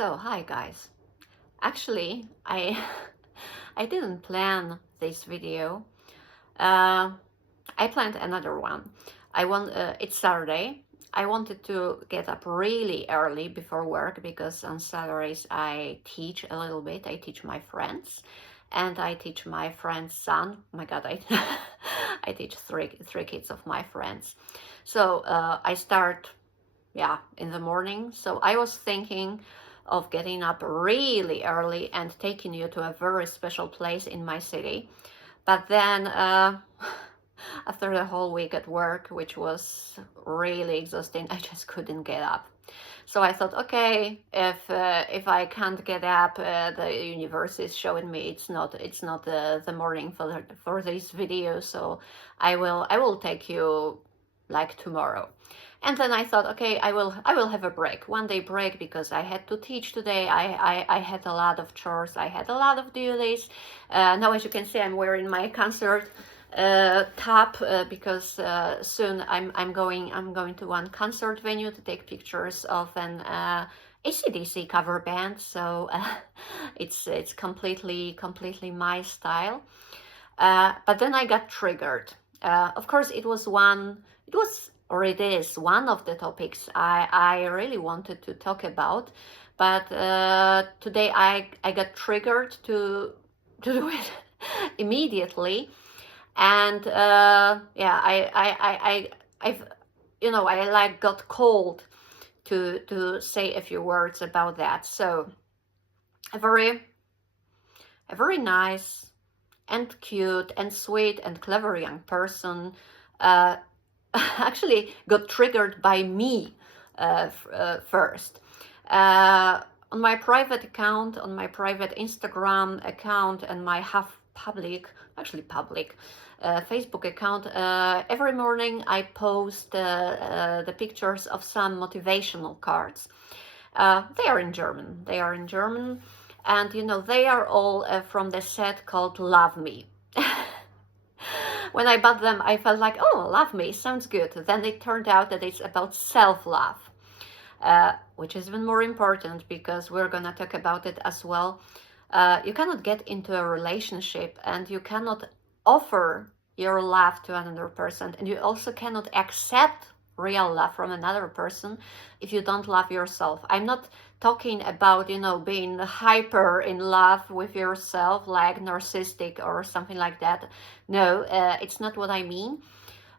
So, hi guys. Actually, I I didn't plan this video. Uh, I planned another one. It's Saturday. I wanted to get up really early before work because on Saturdays I teach a little bit. I teach my friends, and I teach my friend's son. Oh my God, I I teach three kids of my friends. So I start in the morning. So I was thinking of getting up really early and taking you to a very special place in my city. But then after the whole week at work, which was really exhausting, I just couldn't get up. So I thought, okay, if I can't get up, the universe is showing me it's not the morning for this video. So I will take you like tomorrow. And then I thought, okay, I will have a break, 1 day break, because I had to teach today. I had a lot of chores. I had a lot of duties. Now, as you can see, I'm wearing my concert top because soon I'm going to one concert venue to take pictures of an AC/DC cover band. So it's completely my style. But then I got triggered. Of course, it was one of the topics I really wanted to talk about, but today I got triggered to do it immediately, and I like got called to say a few words about that. So a very nice and cute and sweet and clever young person actually got triggered by me first. On my private account, on my private Instagram account, and my public Facebook account, every morning I post the pictures of some motivational cards. They are in German. And they are all from the set called Love Me. When I bought them, I felt like, oh, love me, sounds good. Then it turned out that it's about self-love, which is even more important because we're going to talk about it as well. You cannot get into a relationship and you cannot offer your love to another person, and you also cannot accept real love from another person if you don't love yourself. I'm not talking about, being hyper in love with yourself, like narcissistic or something like that. No, it's not what I mean.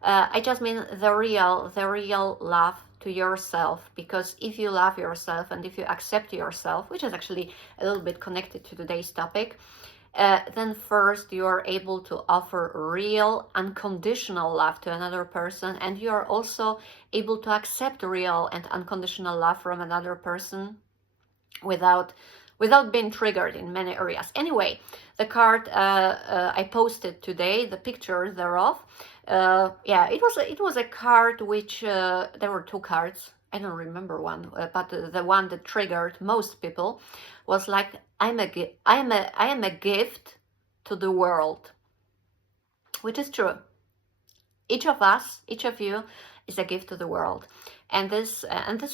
I just mean the real love to yourself, because if you love yourself and if you accept yourself, which is actually a little bit connected to today's topic, then first you are able to offer real unconditional love to another person, and you are also able to accept real and unconditional love from another person without being triggered in many areas. Anyway, the card I posted today, the picture thereof, it was a card which there were two cards. I don't remember one, but the one that triggered most people was like, I am a gift to the world, which is true. Each of us, each of you, is a gift to the world. And this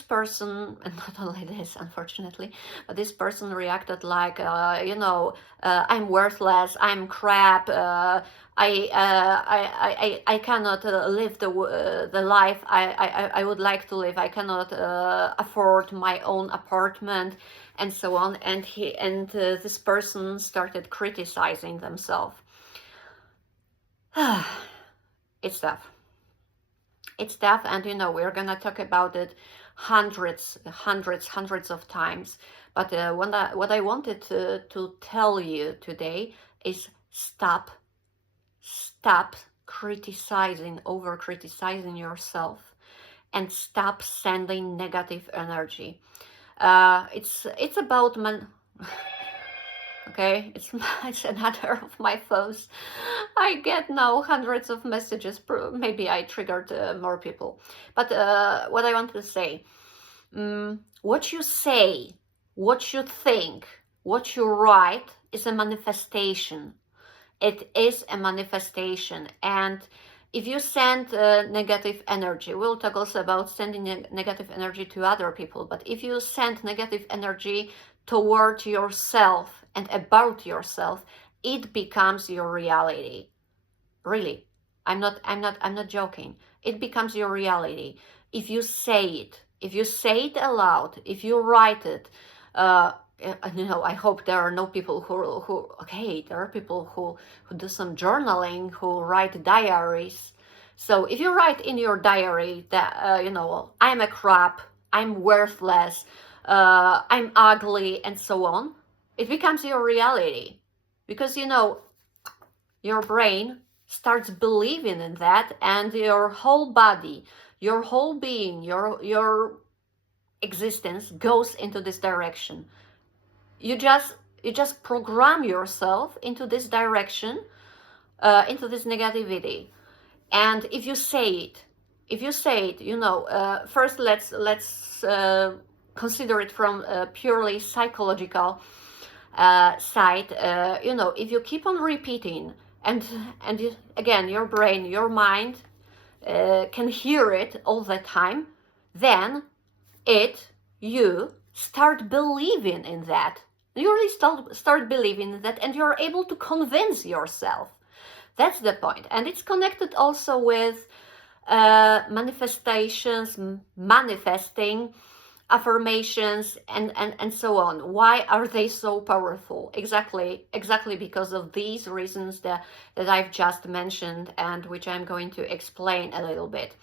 person, and not only this, unfortunately, but this person reacted like, I'm worthless, I'm crap, I cannot live the life I would like to live. I cannot afford my own apartment, and so on. And this person started criticizing themselves. It's tough. It's tough, and we're gonna talk about it hundreds of times. But what I wanted to tell you today is stop criticizing, over criticizing yourself, and stop sending negative energy. It's about okay, it's another of my phones. I get now hundreds of messages. Maybe I triggered more people. But what I want to say, what you say, what you think, what you write is a manifestation. It is a manifestation, and if you send negative energy, we'll talk also about sending negative energy to other people, but if you send negative energy toward yourself and about yourself, it becomes your reality. Really, I'm not joking. It becomes your reality. If you say it, aloud, if you write it, I hope there are no people who okay, there are people who do some journaling, who write diaries. So if you write in your diary that I'm a crap, I'm worthless, I'm ugly, and so on, it becomes your reality, because your brain starts believing in that, and your whole body, your whole being, your existence goes into this direction. You just program yourself into this direction, into this negativity. And if you say it, first let's consider it from a purely psychological side. If you keep on repeating, and again, your brain, your mind can hear it all the time, then you start believing in that. You really start believing in that, and you're able to convince yourself. That's the point. And it's connected also with manifestations, manifesting, affirmations, and so on. Why are they so powerful? Exactly because of these reasons that I've just mentioned, and which I'm going to explain a little bit.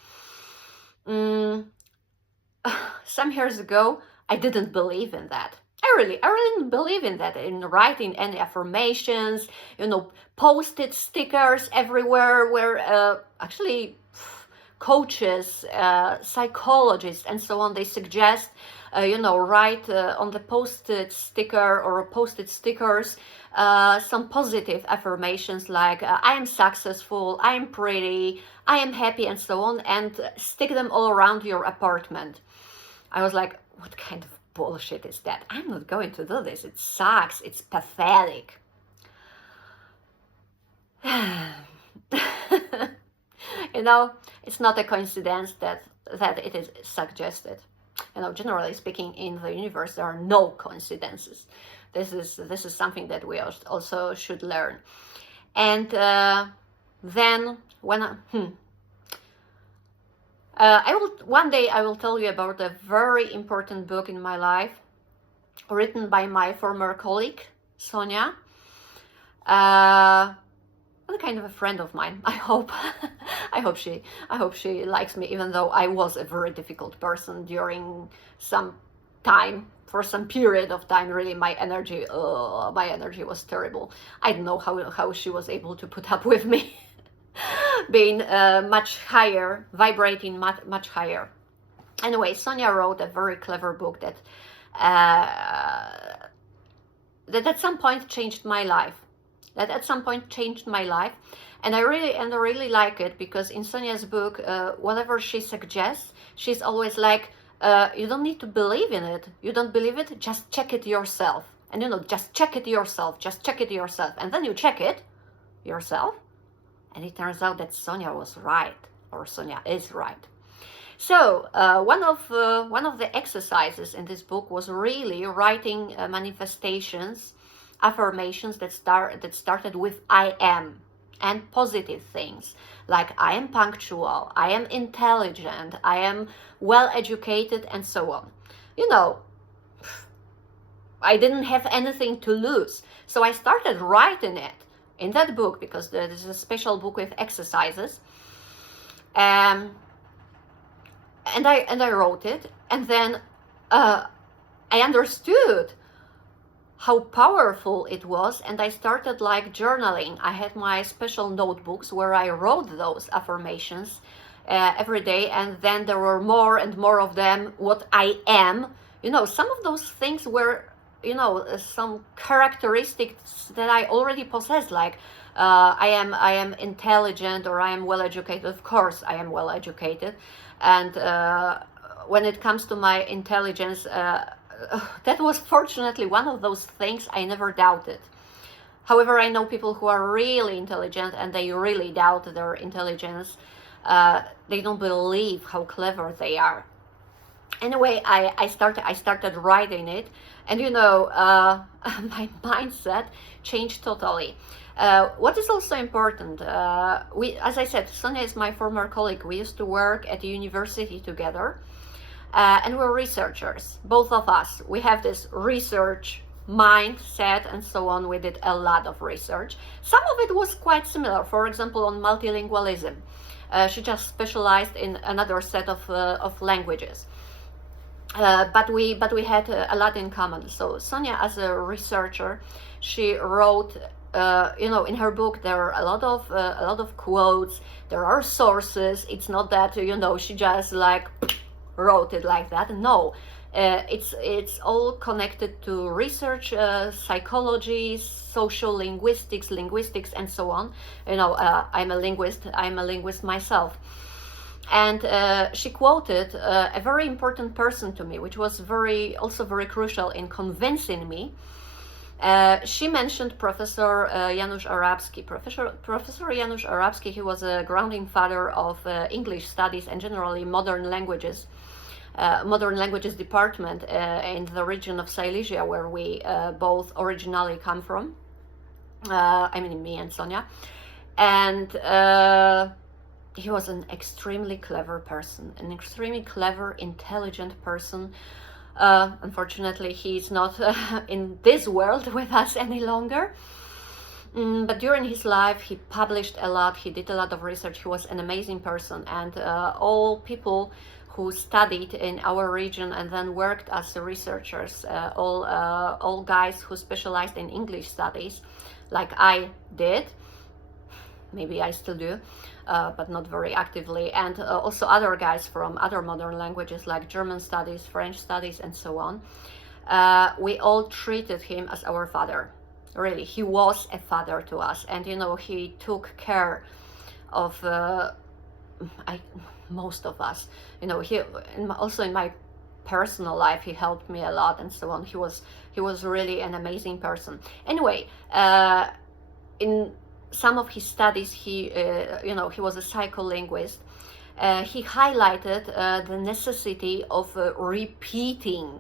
Some years ago, I didn't believe in that. I really didn't believe in that, in writing any affirmations, posted stickers everywhere where actually coaches, psychologists, and so on, they suggest, write on the posted sticker or posted stickers some positive affirmations like I am successful, I am pretty, I am happy, and so on, and stick them all around your apartment. I was like, what kind of bullshit is that? I'm not going to do this. It sucks. It's pathetic. It's not a coincidence that it is suggested. Generally speaking, in the universe, there are no coincidences. This is something that we also should learn. And then when one day I will tell you about a very important book in my life, written by my former colleague Sonia, kind of a friend of mine. I hope she likes me, even though I was a very difficult person during some time. For some period of time, really, my energy was terrible. I don't know how she was able to put up with me. Being much higher, vibrating much higher. Anyway, Sonia wrote a very clever book that at some point changed my life. And I really like it, because in Sonia's book, whatever she suggests, she's always like, you don't need to believe in it. You don't believe it, just check it yourself. And just check it yourself. And then you check it yourself. And it turns out that Sonia was right, or Sonia is right. So one of the exercises in this book was really writing manifestations, affirmations that started with I am, and positive things like I am punctual, I am intelligent, I am well educated, and so on. I didn't have anything to lose, so I started writing it in that book, because there is a special book with exercises, and I wrote it, and then I understood how powerful it was, and I started journaling. I had my special notebooks where I wrote those affirmations every day, and then there were more and more of them. What I am, some of those things were some characteristics that I already possess, like I am intelligent, or I am well educated. Of course I am well educated, and when it comes to my intelligence, that was fortunately one of those things I never doubted. However, I know people who are really intelligent and they really doubt their intelligence. They don't believe how clever they are. Anyway, I started writing it, and my mindset changed totally. What is also important, as I said, Sonia is my former colleague. We used to work at the university together, and we're researchers, both of us. We have this research mindset and so on. We did a lot of research. Some of it was quite similar, for example, on multilingualism. She just specialized in another set of languages. But we had a lot in common. So Sonia, as a researcher, she wrote, in her book there are a lot of quotes. There are sources. It's not that she just like wrote it like that. No, it's all connected to research, psychology, social linguistics, and so on. I'm a linguist myself. And she quoted a very important person to me, which was also very crucial in convincing me. She mentioned Professor Janusz Arabski. Professor Janusz Arabski, he was a grounding father of English studies and generally modern languages department in the region of Silesia, where we both originally come from. I mean, me and Sonia. And he was an extremely clever person, an extremely clever, intelligent person. Unfortunately, he's not in this world with us any longer. But during his life, he published a lot, he did a lot of research, he was an amazing person. And all people who studied in our region and then worked as researchers, all guys who specialized in English studies, like I did, maybe I still do, but not very actively, and also other guys from other modern languages like German studies, French studies, and so on. We all treated him as our father. Really, he was a father to us, and he took care of most of us. Also in my personal life, he helped me a lot, and so on. He was really an amazing person. Anyway, in some of his studies, he was a psycholinguist. He highlighted the necessity of repeating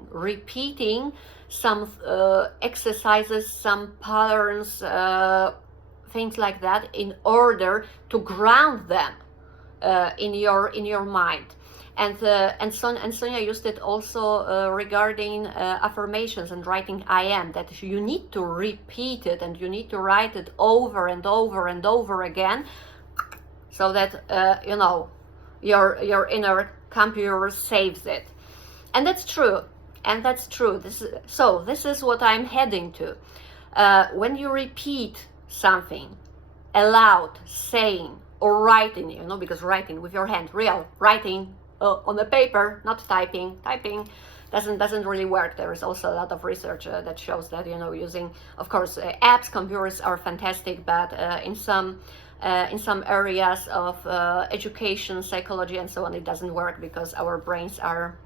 some exercises, some patterns, things like that, in order to ground them in your mind. And Sonia used it also regarding affirmations and writing I am, that you need to repeat it and you need to write it over and over and over again, so that your inner computer saves it. And that's true. This is what I'm heading to. When you repeat something aloud, saying or writing, because writing with your hand, real writing on the paper, not typing. Typing doesn't really work. There is also a lot of research that shows that using, of course, apps, computers are fantastic, but in some areas of education, psychology, and so on, it doesn't work because our brains are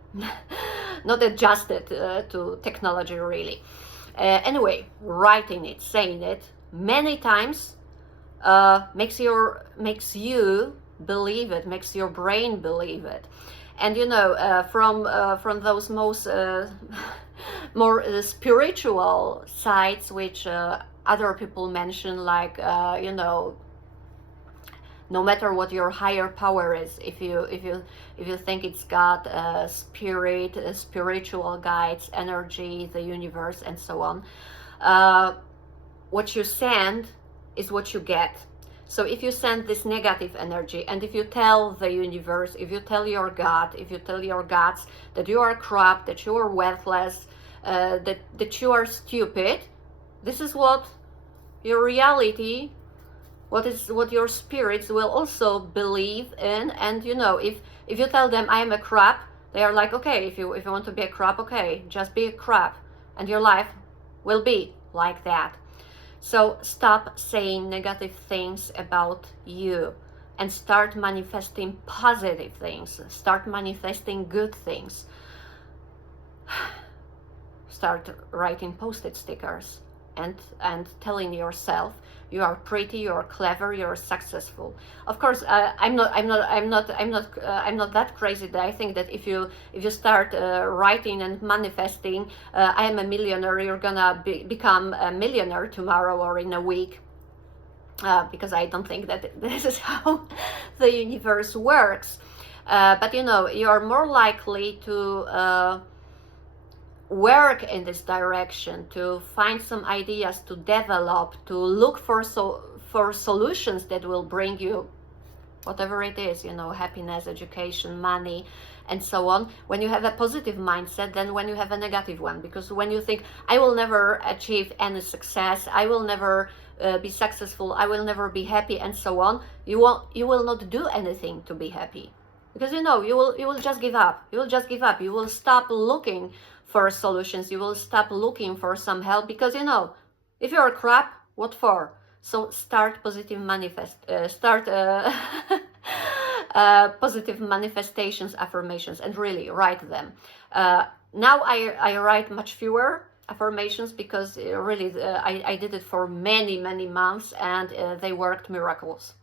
not adjusted to technology really. Anyway, writing it, saying it many times makes you believe it, makes your brain believe it. And from those most more spiritual sides, which other people mention, like no matter what your higher power is, if you think it's God, spirit, spiritual guides, energy, the universe, and so on, what you send is what you get. So if you send this negative energy, and if you tell the universe, if you tell your God, if you tell your gods that you are crap, that you are worthless, that you are stupid, this is what your reality, what your spirits will also believe in. And if you tell them I am a crap, they are like, okay, if you want to be a crap, okay, just be a crap, and your life will be like that. So stop saying negative things about you and start manifesting positive things. Start manifesting good things. Start writing post-it stickers and telling yourself you are pretty, you are clever, you are successful. Of course, I'm not that crazy that I think that if you start writing and manifesting, I am a millionaire, you're gonna become a millionaire tomorrow or in a week. Because I don't think that this is how the universe works. But you know, you're more likely to work in this direction, to find some ideas, to develop, to look for solutions that will bring you whatever it is, you know, happiness, education, money, and so on, when you have a positive mindset than when you have a negative one. Because when you think, I will never achieve any success, I will never be successful, I will never be happy, and so on, you will not do anything to be happy. Because you know, you will just give up. You will just give up. You will stop looking for solutions. You will stop looking for some help, because you know, if you're crap, what for? So start positive positive manifestations, affirmations, and really write them. Now I write much fewer affirmations, because really I did it for many months, and they worked miracles.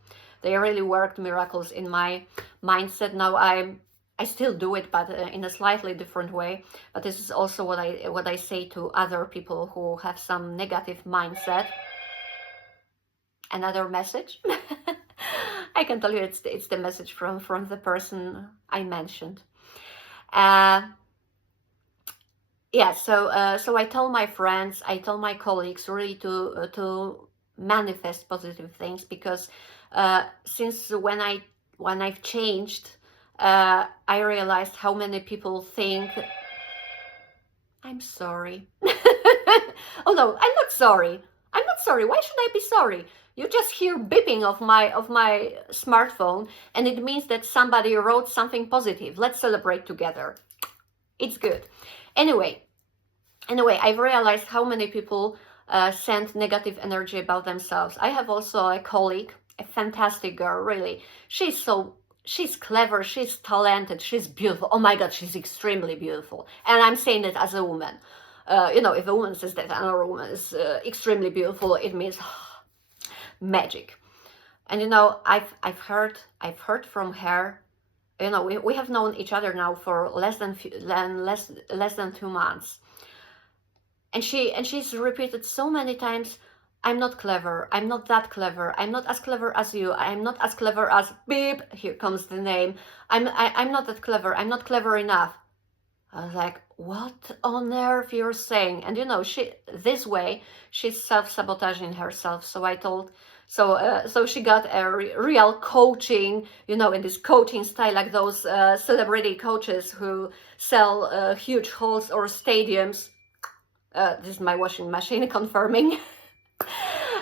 They really worked miracles in my mindset. Now I still do it, but in a slightly different way. But this is also what I say to other people who have some negative mindset. Another message. I can tell you it's the message from the person I mentioned. Yeah, so I tell my friends, I tell my colleagues really to manifest positive things, because since when I've changed, I realized how many people think I'm sorry. Oh no, I'm not sorry. I'm not sorry. Why should I be sorry? You just hear beeping of my smartphone, and it means that somebody wrote something positive. Let's celebrate together. It's good. Anyway, I've realized how many people send negative energy about themselves. I have also a colleague, a fantastic girl, really. She's clever, she's talented, she's beautiful. Oh my God, she's extremely beautiful. And I'm saying it as a woman. You know, if a woman says that another woman is extremely beautiful, it means magic. And you know, I've heard from her. You know, we have known each other now for less than 2 months. And she's repeated so many times, I'm not clever, I'm not that clever, I'm not as clever as you, I'm not as clever as beep, here comes the name, I'm not that clever, I'm not clever enough. I was like, what on earth you're saying? And you know, this way she's self-sabotaging herself. So I told, so she got a real coaching, you know, in this coaching style, like those celebrity coaches who sell huge halls or stadiums. This is my washing machine confirming.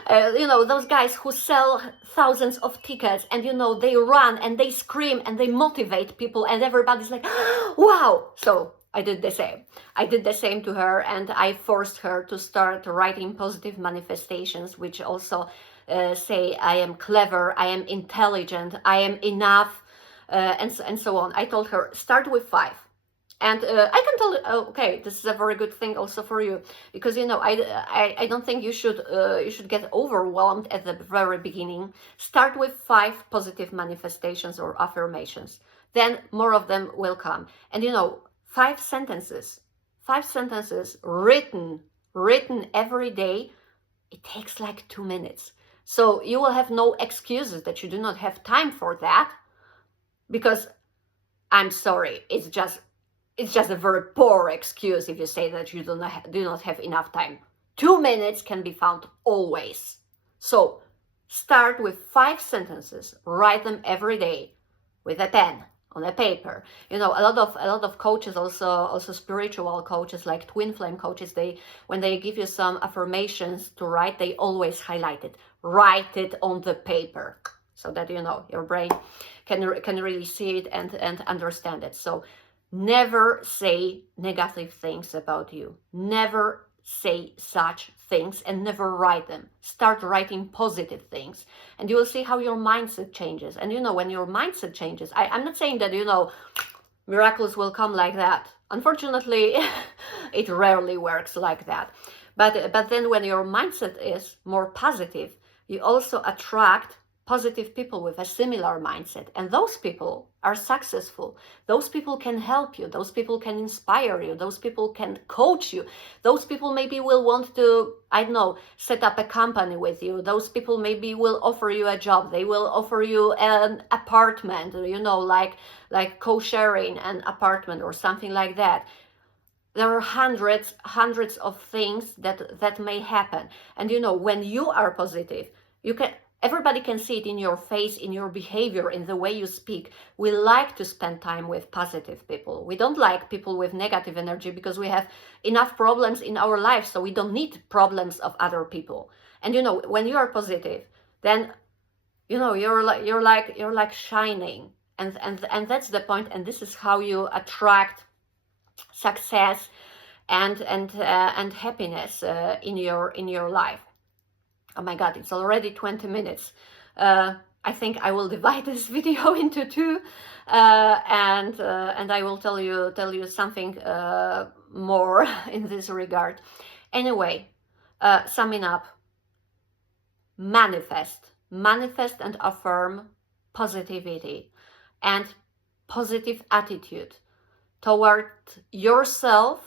You know, those guys who sell thousands of tickets, and you know, they run and they scream and they motivate people, and everybody's like, wow. So I did the same. I did the same to her, and I forced her to start writing positive manifestations, which also say I am clever, I am intelligent, I am enough, and so on. I told her, start with 5. And I can tell you, okay, this is a very good thing also for you, because you know, I don't think you should get overwhelmed at the very beginning. Start with 5 positive manifestations or affirmations, then more of them will come. And you know, 5 sentences written every day, it takes like 2 minutes. So you will have no excuses that you do not have time for that, because I'm sorry, it's just a very poor excuse if you say that you do not have enough time. 2 minutes can be found always. So start with 5 sentences, write them every day with a pen on a paper. You know, a lot of coaches, also spiritual coaches like twin flame coaches, when they give you some affirmations to write, they always highlight it. Write it on the paper, so that you know, your brain can really see it and understand it. So never say negative things about you. Never say such things, and never write them. Start writing positive things, and you will see how your mindset changes. And you know, when your mindset changes, I'm not saying that, you know, miracles will come like that. Unfortunately, it rarely works like that. But then when your mindset is more positive, you also attract positive people with a similar mindset, and those people are successful. Those people can help you, those people can inspire you, those people can coach you, those people maybe will want to, I don't know, set up a company with you, those people maybe will offer you a job, they will offer you an apartment, like co-sharing an apartment or something like that. There are hundreds of things that may happen. And when you are positive, everybody can see it in your face, in your behavior, in the way you speak. We like to spend time with positive people. We don't like people with negative energy, because we have enough problems in our life, so we don't need problems of other people. And when you are positive, then you're like shining, and that's the point. And this is how you attract success and happiness in your life. Oh my God, it's already 20 minutes. I think I will divide this video into two, and I will tell you something more in this regard. Anyway, summing up: manifest and affirm positivity and positive attitude toward yourself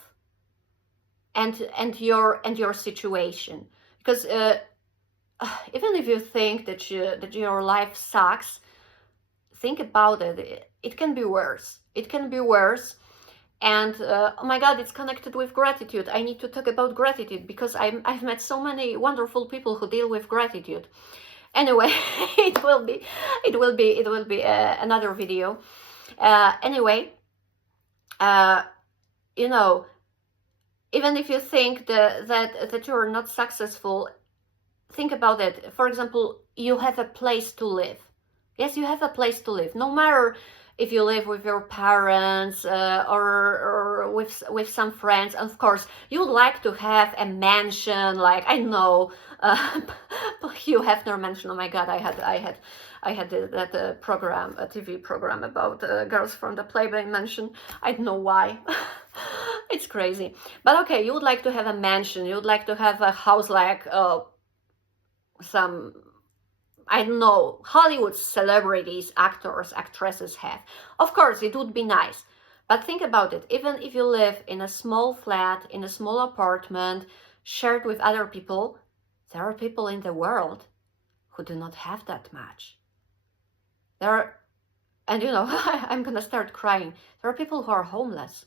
and your situation. Because even if you think that your life sucks, think about it. It can be worse. It can be worse. And oh my God, it's connected with gratitude. I need to talk about gratitude, because I've met so many wonderful people who deal with gratitude. Anyway, it will be another video. Anyway, even if you think that you're not successful, think about it. For example, you have a place to live. Yes, you have a place to live. No matter if you live with your parents or with some friends. Of course, you would like to have a mansion, like, I know, Hugh Hefner mansion. Oh my God, I had that program, a TV program about girls from the Playboy Mansion. I don't know why. It's crazy. But okay, you would like to have a mansion. You would like to have a house like some, I don't know, Hollywood celebrities, actors, actresses have. Of course, it would be nice. But think about it. Even if you live in a small flat, in a small apartment, shared with other people, there are people in the world who do not have that much. And I'm gonna start crying. There are people who are homeless.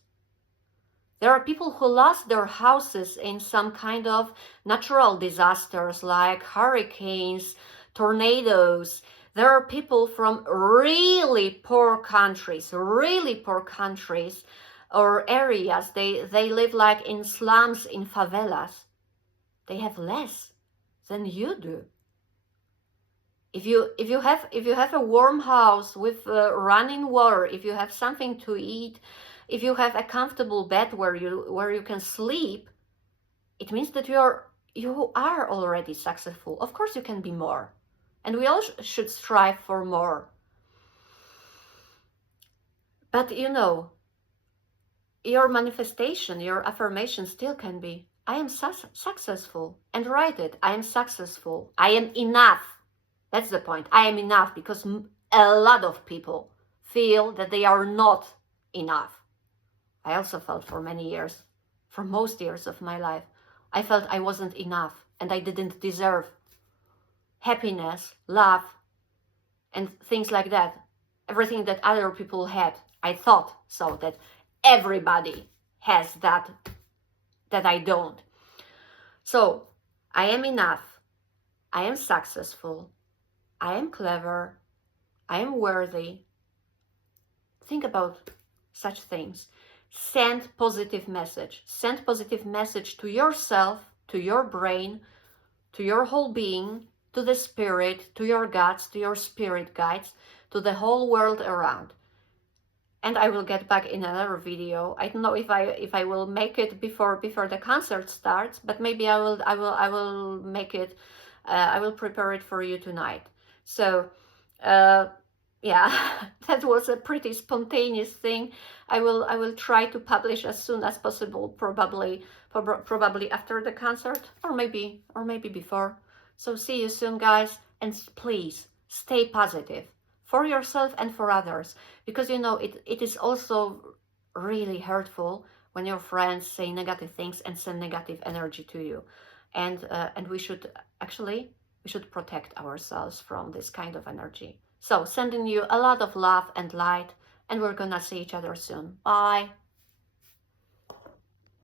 There are people who lost their houses in some kind of natural disasters like hurricanes, tornadoes. There are people from really poor countries or areas. They live like in slums, in favelas. They have less than you do. If you have a warm house with running water, if you have something to eat, if you have a comfortable bed where you can sleep, it means that you are already successful. Of course, you can be more, and we all should strive for more. But your manifestation, your affirmation still can be, I am successful, and write it. I am successful. I am enough. That's the point. I am enough, because a lot of people feel that they are not enough. I also felt for many years, for most years of my life, I felt I wasn't enough and I didn't deserve happiness, love, and things like that. Everything that other people had, I thought so, that everybody has that I don't. So, I am enough. I am successful. I am clever. I am worthy. Think about such things. Send positive message. Send positive message to yourself, to your brain, to your whole being, to the spirit, to your guides, to your spirit guides, to the whole world around. And I will get back in another video. I don't know if I will make it before the concert starts, but maybe I will make it. I will prepare it for you tonight. So. Yeah, that was a pretty spontaneous thing. I will try to publish as soon as possible, probably probably after the concert, or maybe before. So see you soon, guys, and please stay positive for yourself and for others, because you know it is also really hurtful when your friends say negative things and send negative energy to you, and we should actually we should protect ourselves from this kind of energy. So sending you a lot of love and light, and we're gonna see each other soon. Bye.